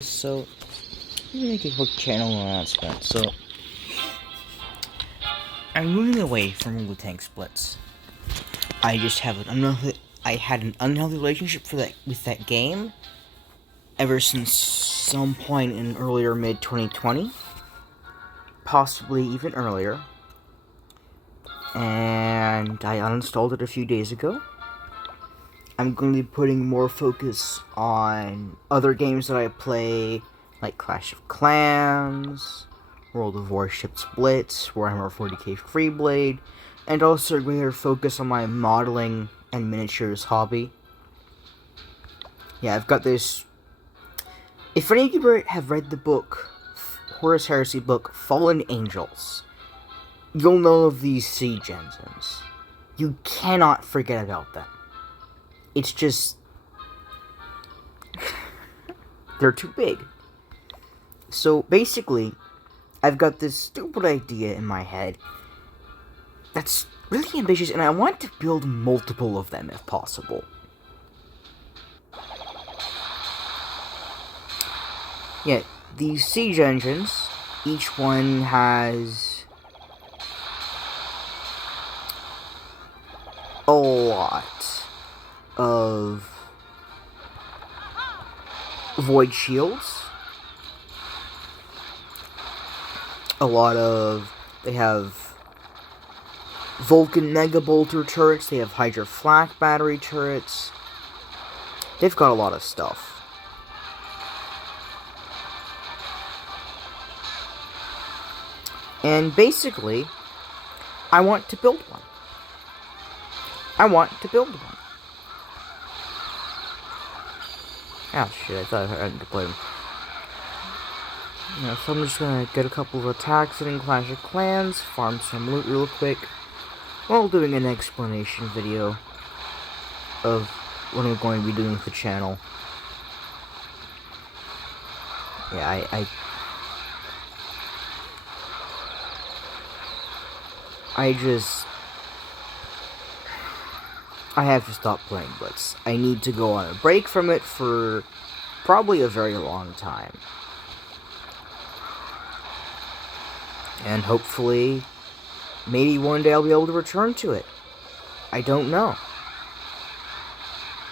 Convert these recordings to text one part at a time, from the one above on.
So, let me make a quick channel announcement. So, I'm moving away from WoT Blitz. I just have I had an unhealthy relationship with that game ever since some point in earlier mid 2020, possibly even earlier. And I uninstalled it a few days ago. I'm going to be putting more focus on other games that I play, like Clash of Clans, World of Warships Blitz, Warhammer 40k Freeblade, and also greater focus on my modeling and miniatures hobby. Yeah, I've got this. If any of you have read the book, Horus Heresy book, Fallen Angels, you'll know of these siege engines. You cannot forget about them. It's just... they're too big. So, basically, I've got this stupid idea in my head that's really ambitious, and I want to build multiple of them if possible. Yeah, these siege engines, each one has a lot of void shields. They have Vulcan Mega Bolter turrets, they have Hydra Flak battery turrets. They've got a lot of stuff. And basically, I want to build one. Oh shit, I thought I hadn't deployed him. Yeah, so I'm just gonna get a couple of attacks in Clash of Clans, farm some loot real quick, while doing an explanation video of what I'm going to be doing with the channel. Yeah, I have to stop playing Blitz. I need to go on a break from it for probably a very long time. And hopefully, maybe one day I'll be able to return to it. I don't know.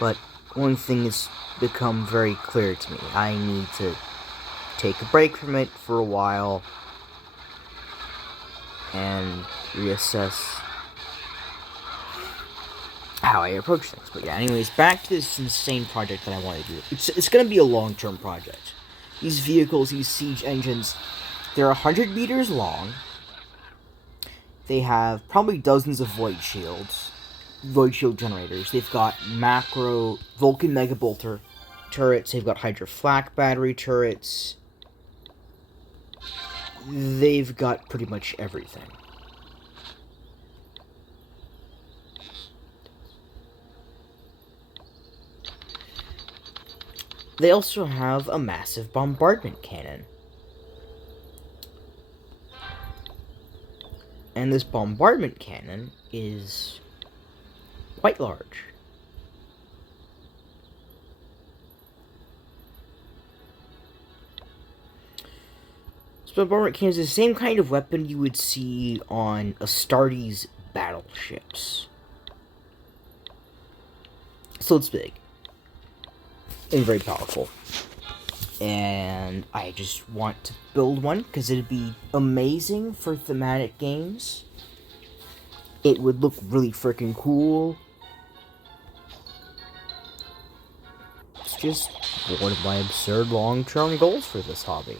But one thing has become very clear to me. I need to take a break from it for a while and reassess how I approach things. But yeah, anyways, back to this insane project that I want to do. It's going to be a long-term project. These vehicles, these siege engines, they're 100 meters long. They have probably dozens of void shield generators. They've got macro Vulcan Mega Bolter turrets. They've got Hydra Flak battery turrets. They've got pretty much everything. They also have a massive bombardment cannon. And this bombardment cannon is quite large. This bombardment cannon is the same kind of weapon you would see on Astartes battleships. So it's big. And very powerful. And I just want to build one because it'd be amazing for thematic games. It would look really freaking cool. It's just one of my absurd long-term goals for this hobby.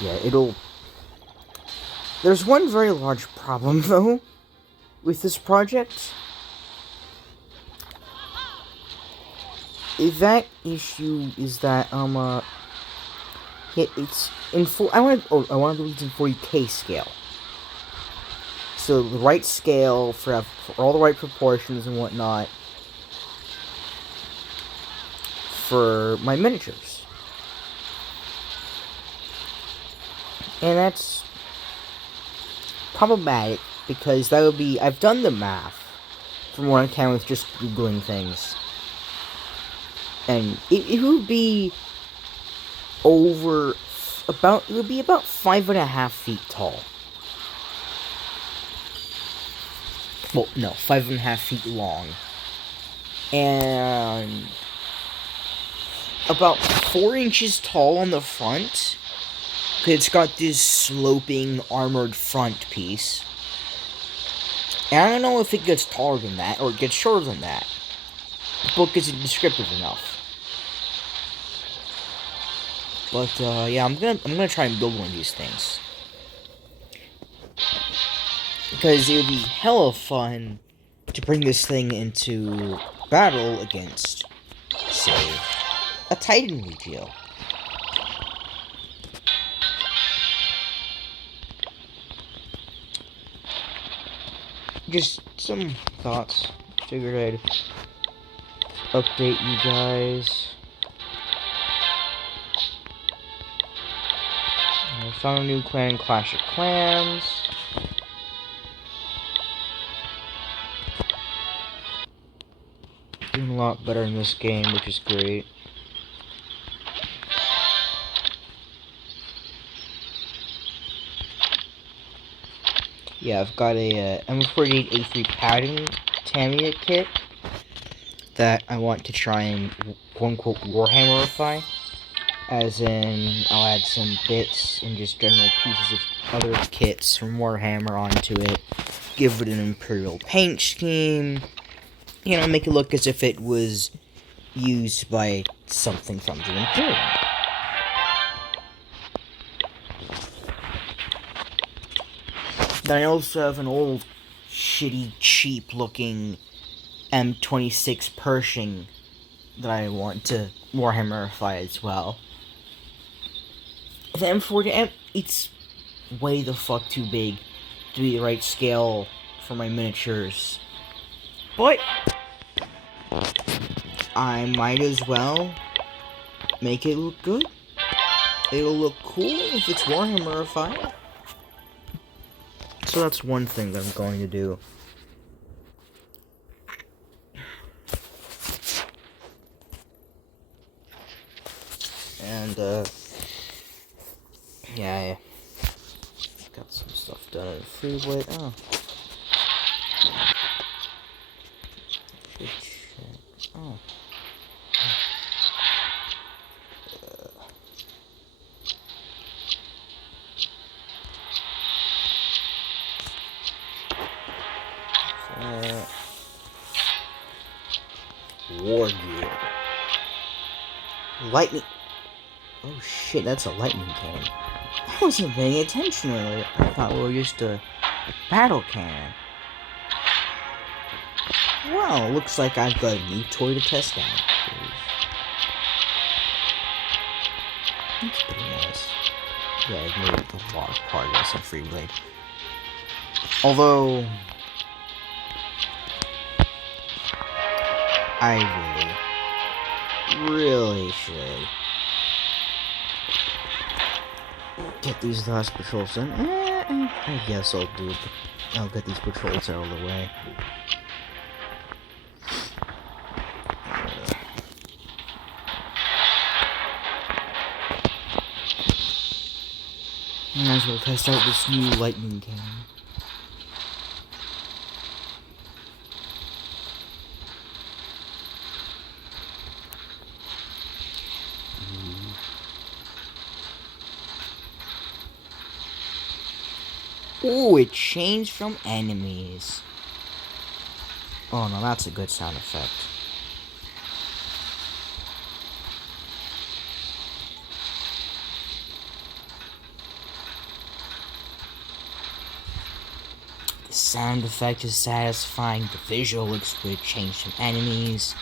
Yeah, there's one very large problem, though, with this project. That issue is that, it's in full, I want to do it in 40k scale. So, the right scale for all the right proportions and whatnot for my miniatures. And that's problematic, because that would be, I've done the math. from what I can with just googling things. And it would be over about, it would be about 5.5 feet tall. Well, no, 5.5 feet long. And about 4 inches tall on the front. It's got this sloping armored front piece. And I don't know if it gets taller than that or it gets shorter than that. The book isn't descriptive enough. But yeah, I'm gonna try and build one of these things. Because it would be hella fun to bring this thing into battle against, say, a Titan Legio. Just some thoughts. Figured I'd update you guys. I found a new clan in Clash of Clans. Doing a lot better in this game, which is great. Yeah, I've got a M48A3 Patton Tank kit that I want to try and quote-unquote Warhammerify. As in, I'll add some bits and just general pieces of other kits from Warhammer onto it. Give it an Imperial paint scheme. You know, make it look as if it was used by something from the Imperium. Then I also have an old, shitty, cheap-looking M26 Pershing that I want to Warhammerify as well. The M40, it's way the fuck too big to be the right scale for my miniatures. But I might as well make it look good. It'll look cool if it's Warhammerified. So that's one thing that I'm going to do. And, yeah, I got some stuff done in Freeblade. Oh. Should check. Oh. War gear. Lightning. Oh shit, that's a lightning cannon. I wasn't paying attention earlier. I thought we were just a battle cannon. Well, looks like I've got a new toy to test out. That's pretty nice. Yeah, I've made a lot of progress on Freeblade. Although, I really should get these last patrols done. I guess I'll do it. I'll get these patrols out of the way. Might as well test out this new lightning cannon. Ooh, it changed from enemies. Oh no, that's a good sound effect. The sound effect is satisfying, the visual looks good, changed from enemies.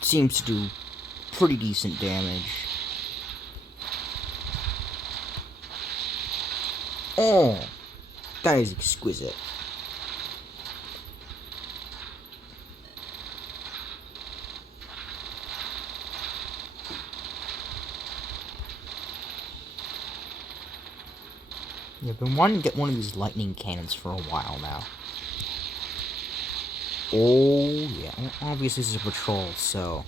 Seems to do pretty decent damage. Oh, that is exquisite. Yeah, I've been wanting to get one of these lightning cannons for a while now. Oh, yeah. Well, obviously, this is a patrol, so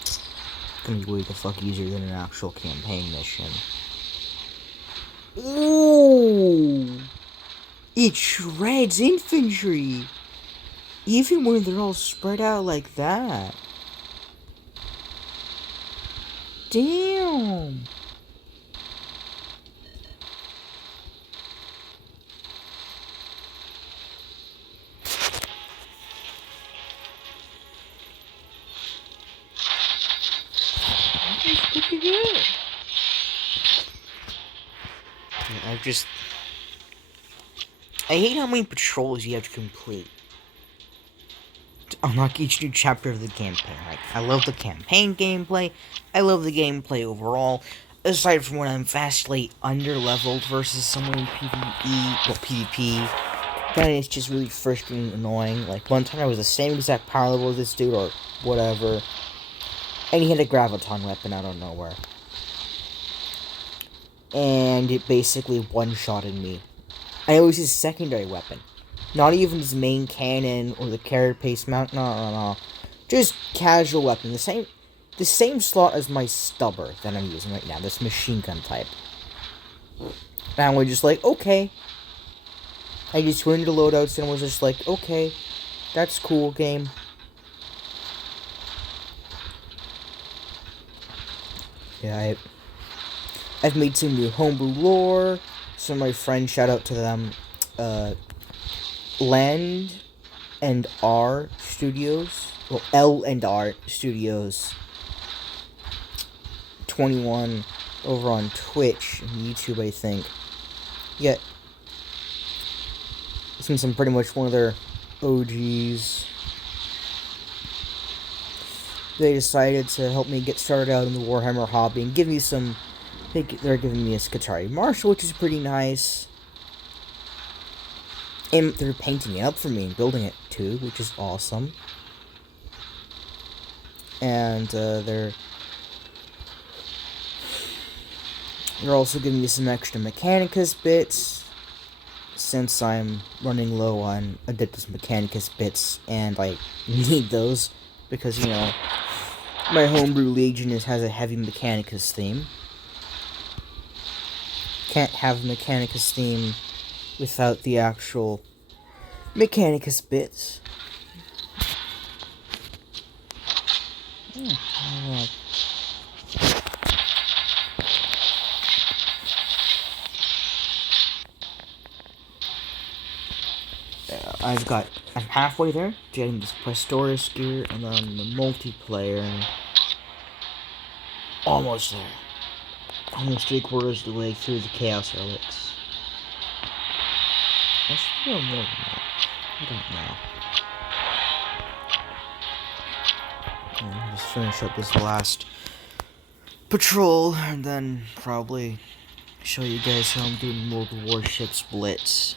it's gonna be way the fuck easier than an actual campaign mission. Ooh! It shreds infantry! Even when they're all spread out like that. Damn! That's pretty good. Yeah, I hate how many patrols you have to complete to unlock each new chapter of the campaign. Like, I love the campaign gameplay. I love the gameplay overall. Aside from when I'm vastly underleveled versus someone in PvE, well, PvP, then it's just really frustrating and annoying. Like, one time I was the same exact power level as this dude, or whatever, and he had a graviton weapon out of nowhere. And it basically one-shotted me. And it was his secondary weapon. Not even his main cannon or the carapace mount. No. Just casual weapon. The same slot as my stubber that I'm using right now. This machine gun type. And we're just like, okay. I just went into loadouts and was just like, okay. That's cool, game. Yeah, I've made some new homebrew lore. Some of my friends, shout out to them. Land and R Studios. Well, L and R Studios 21 over on Twitch and YouTube, I think. Yet, since I'm pretty much one of their OGs, they decided to help me get started out in the Warhammer hobby and give me some. They're giving me a Skitarii Marshal, which is pretty nice. And they're painting it up for me and building it too, which is awesome. And they're also giving me some extra Mechanicus bits, since I'm running low on Adeptus Mechanicus bits, and I need those, because, you know, my homebrew Legion has a heavy Mechanicus theme. Can't have Mechanicus theme without the actual Mechanicus bits. I'm halfway there, getting this Praetorius gear, and then the multiplayer. Almost there. Almost 3/4 of the way through the Chaos Relics. I should feel more than that. I don't know. I'll just finish up this last patrol, and then probably show you guys how I'm doing World Warships Blitz.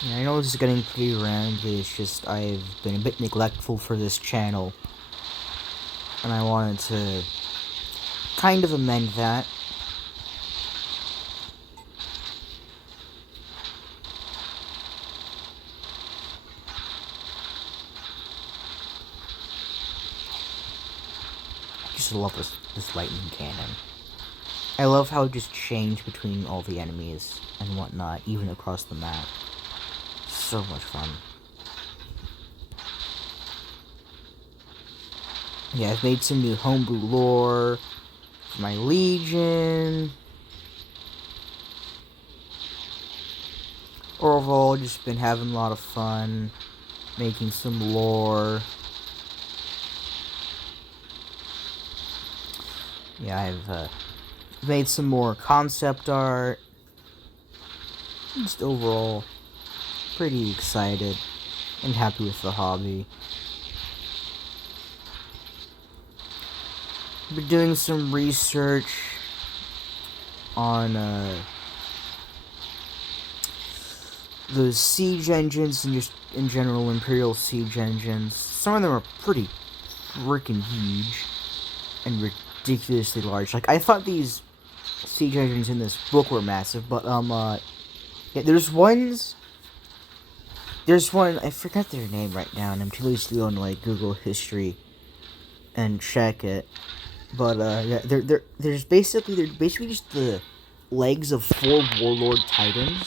Yeah, I know this is getting pretty rambly, it's just I've been a bit neglectful for this channel, and I wanted to kind of amend that. I just love this lightning cannon. I love how it just changed between all the enemies and whatnot, even across the map. So much fun. Yeah, I've made some new homebrew lore for my Legion. Overall, just been having a lot of fun making some lore. Yeah, I've made some more concept art. Just overall, pretty excited and happy with the hobby. Been doing some research on the siege engines and just in general Imperial siege engines. Some of them are pretty freaking huge and ridiculously large. Like, I thought these siege engines in this book were massive, but, yeah, there's one, I forgot their name right now, and I'm too lazy to go into, like, Google history and check it. But, yeah, they're basically just the legs of 4 Warlord Titans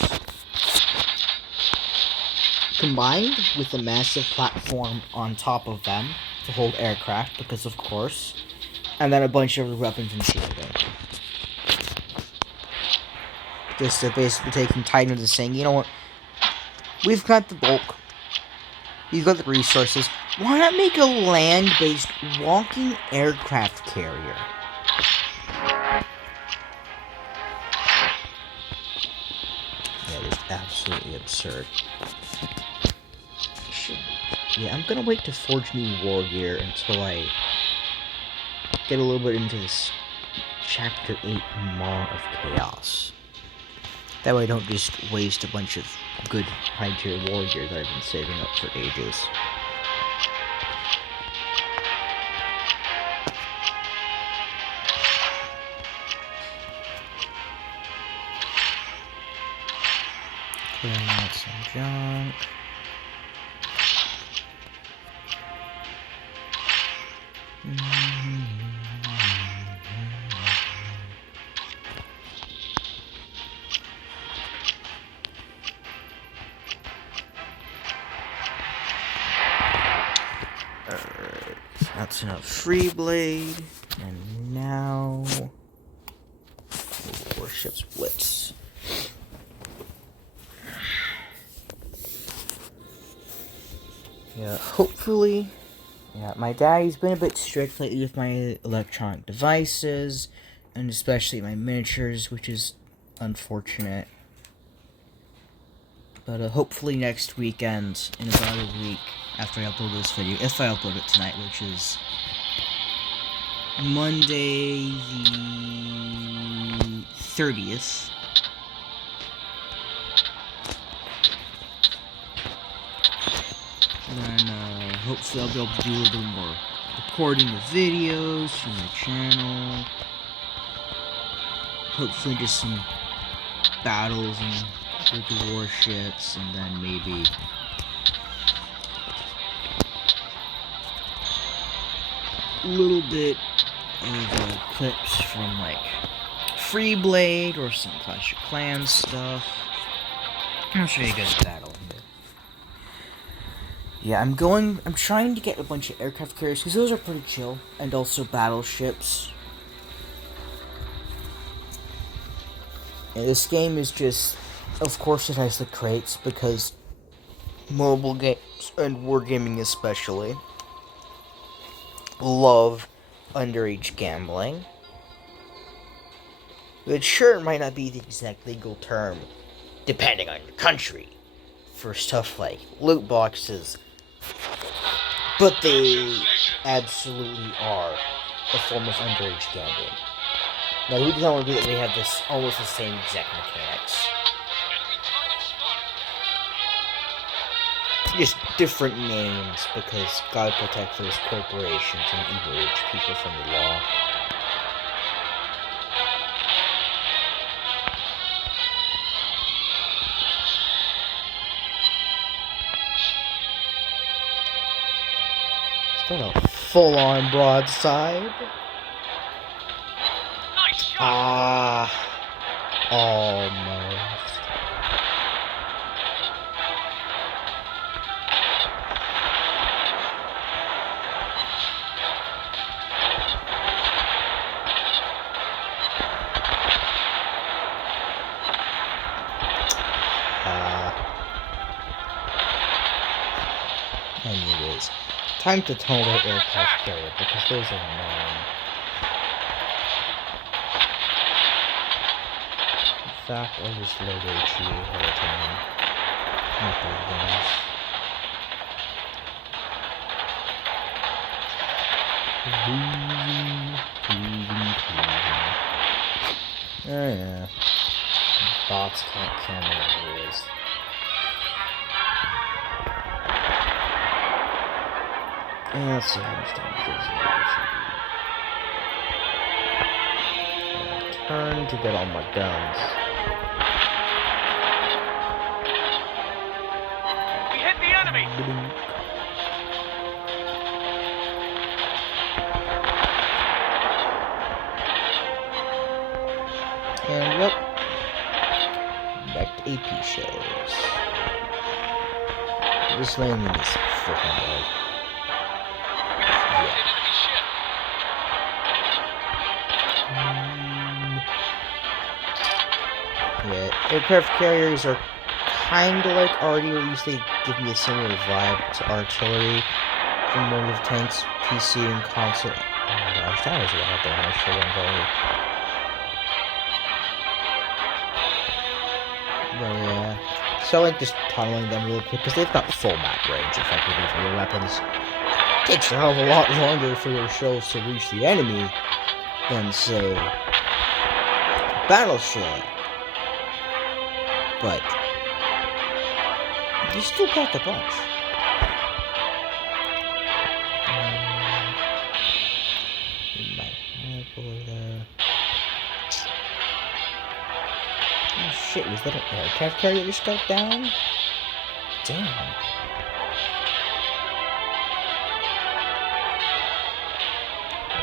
combined with a massive platform on top of them to hold aircraft, because of course, and then a bunch of weapons and shielding. Just basically taking Titans and saying, you know what, we've got the bulk, we've got the resources, why not make a land-based walking aircraft carrier? That is absolutely absurd. Yeah, I'm gonna wait to forge new war gear until I get a little bit into this Chapter 8 Maw of Chaos. That way I don't just waste a bunch of good high-tier war gear that I've been saving up for ages. Clearing out some junk. Alright, that's enough free blade, and now Warship's Blitz. Yeah, hopefully. Yeah, my daddy's been a bit strict lately with my electronic devices, and especially my miniatures, which is unfortunate. But hopefully next weekend, in about a week after I upload this video, if I upload it tonight, which is Monday the 30th. Then hopefully I'll be able to do a little more recording of videos for my channel. Hopefully just some battles and with the warships, and then maybe a little bit of clips from like Free Blade or some Clash of Clans stuff. I'll show you guys a battle here. Yeah, I'm trying to get a bunch of aircraft carriers because those are pretty chill, and also battleships. And this game is just, of course it has the crates, because mobile games, and wargaming especially, love underage gambling. Which sure might not be the exact legal term, depending on your country, for stuff like loot boxes, but they absolutely are a form of underage gambling. Now, who doesn't want to be that we have this almost the same exact mechanics? Just different names, because God protect those corporations and evil rich people from the law. Is that a full-on broadside? Ah, almost. Anyways, time to tunnel their aircraft carrier, because those are annoying. In fact, I'll just load HE ahead of time. Not bad guns. Oh yeah. Bots can't kill me anyways. And let's see how much damage does it. Turn to get all my guns. We hit the enemy! And yep. Back to AP shells. This landing is freaking low. Yeah, aircraft carriers are kind of like already, or at least they give me a similar vibe to artillery from World of Tanks, PC, and console. Oh my gosh, that was a lot of damage for one volley. But yeah, so I like just tunneling them real quick because they've got full map range effectively for their weapons. It takes a hell of a lot longer for their shells to reach the enemy than, say, battleship. But you still got the bunch. Over there. Oh shit, was that an aircraft carrier that got down? Damn.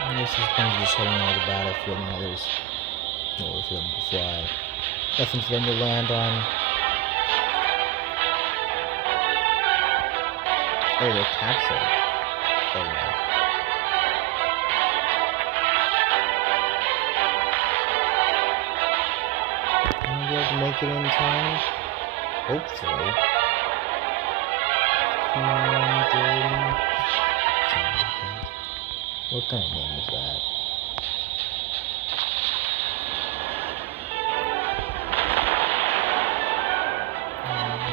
And this is kind of just heading out of the battlefield and others nowhere for them to fly. Nothing for them to land on. Oh, they're captured. Oh no. Am I be able to make it in time? Hopefully. Come on, Jordan. What kind of name is that?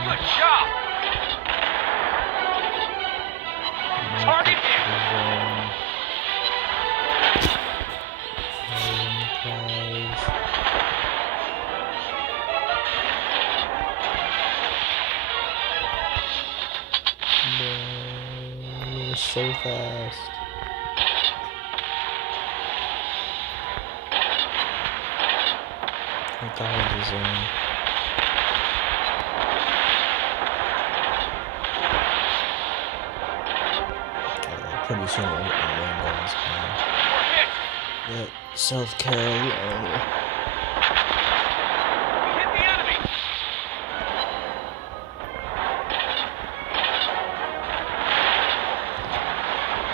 Good job! Target hit! So fast. I died the zone. Pretty soon I'll get my main guns coming. Yeah, South Carolina. We hit the enemy!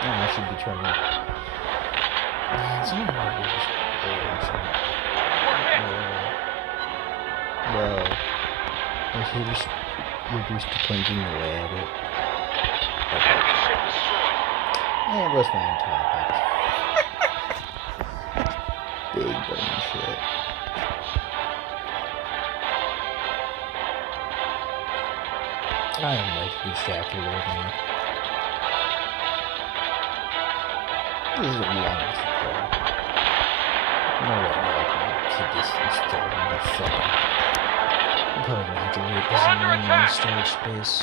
I should be turning. It's not hard to just well, I should just reduce the pointing away at it. Enemy ship destroyed. And it was my entire base. Big brain shit. I am like distracted right now. This is a long tutorial. No way I can keep this installed on my phone. I'm probably gonna have to leave this in my storage space.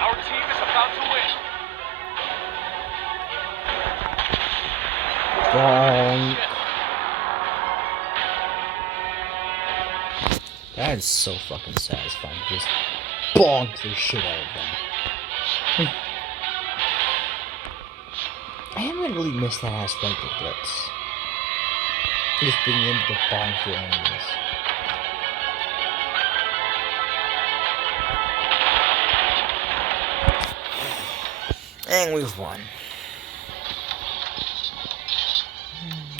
Our team is about to win. Bonk. That is so fucking satisfying. Just bonk the shit out of them. I haven't really missed that aspect of Blitz. Just being able to bonk your enemies. And we've won.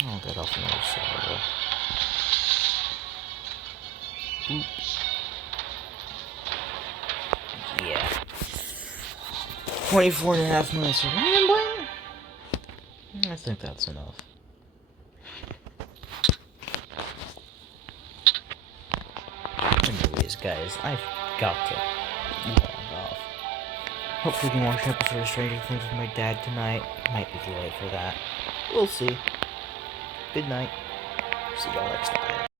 I'll get off another server. Yeah. 24.5 minutes of rambling. I think that's enough. Anyways, guys, I've got to log off. Hopefully we can watch an episode of Stranger Things with my dad tonight. Might be too late for that. We'll see. Good night. See y'all next time.